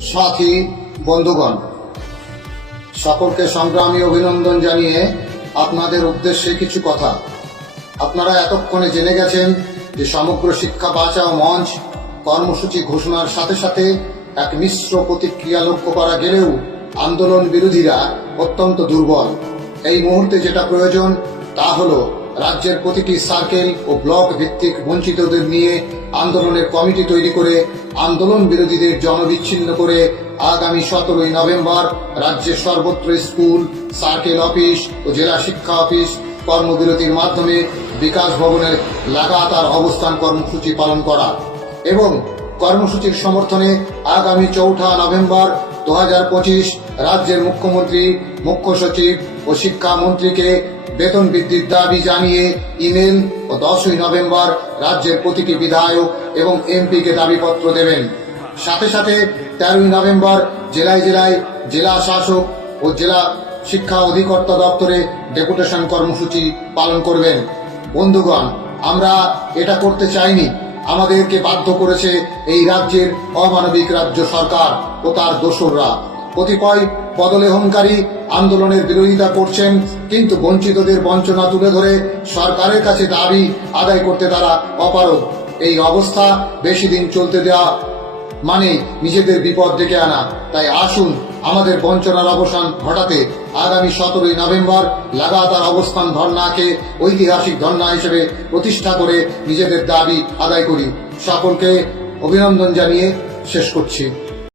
সাথী, বন্ধুগণ, সকলকে সংগ্রামী অভিনন্দন জানিয়ে আপনাদের উদ্দেশ্যে কিছু কথা। আপনারা এতক্ষণে জেনে গেছেন যে সমগ্র শিক্ষা বাঁচাও মঞ্চ কর্মসূচি ঘোষণার সাথে সাথে এক মিশ্র প্রতিক্রিয়া লক্ষ্য করা গেলেও আন্দোলন বিরোধীরা অত্যন্ত দুর্বল। এই মুহূর্তে যেটা প্রয়োজন, তা হলো রাজ্যের প্রতিটি সার্কেল ও ব্লক ভিত্তিক বঞ্চিতদের নিয়ে আন্দোলনের কমিটি তৈরি করে আন্দোলন বিরোধীদের জনবিচ্ছিন্ন করে আগামী সতেরোই নভেম্বর রাজ্যের সর্বত্র স্কুল সার্কেল অফিস ও জেলা শিক্ষা অফিস কর্মবিরতির মাধ্যমে বিকাশ ভবনের লাগাতার অবস্থান কর্মসূচি পালন করা এবং কর্মসূচির সমর্থনে আগামী চৌঠা নভেম্বর দু হাজার পঁচিশ রাজ্যের মুখ্যমন্ত্রী, মুখ্য সচিব ও শিক্ষামন্ত্রীকে বেতন বৃদ্ধির দাবি জানিয়ে ইমেল ও দশই নভেম্বর রাজ্যের প্রতিটি বিধায়ক এবং এমপিকে দাবিপত্র দেবেন। সাথে সাথে তেরোই নভেম্বর জেলায় জেলায় জেলা শাসক ও জেলা শিক্ষা অধিকর্তা দপ্তরে ডেপুটেশন কর্মসূচি পালন করবেন। বন্ধুগণ, আমরা এটা করতে চাইনি। আমাদেরকে বাধ্য করেছে এই রাজ্যের অমানবিক রাজ্য সরকার ও তার দোসররা। কতিপয় বদলে হংকারী আন্দোলনের বিরোধিতা করছেন, কিন্তু বঞ্চিতদের বঞ্চনা তুলে ধরে সরকারের কাছে দাবি আদায় করতে তারা অপারগ। এই অবস্থা বেশি দিন চলতে দেওয়া মানে নিজেদের বিপদ ডেকে আনা। তাই আসুন, আমাদের বঞ্চনার অবসান ঘটাতে আগামী সতেরোই নভেম্বর লাগাতার অবস্থান ধর্নাকে ঐতিহাসিক ধর্না হিসেবে প্রতিষ্ঠা করে নিজেদের দাবি আদায় করি। সকলকে অভিনন্দন জানিয়ে শেষ করছি।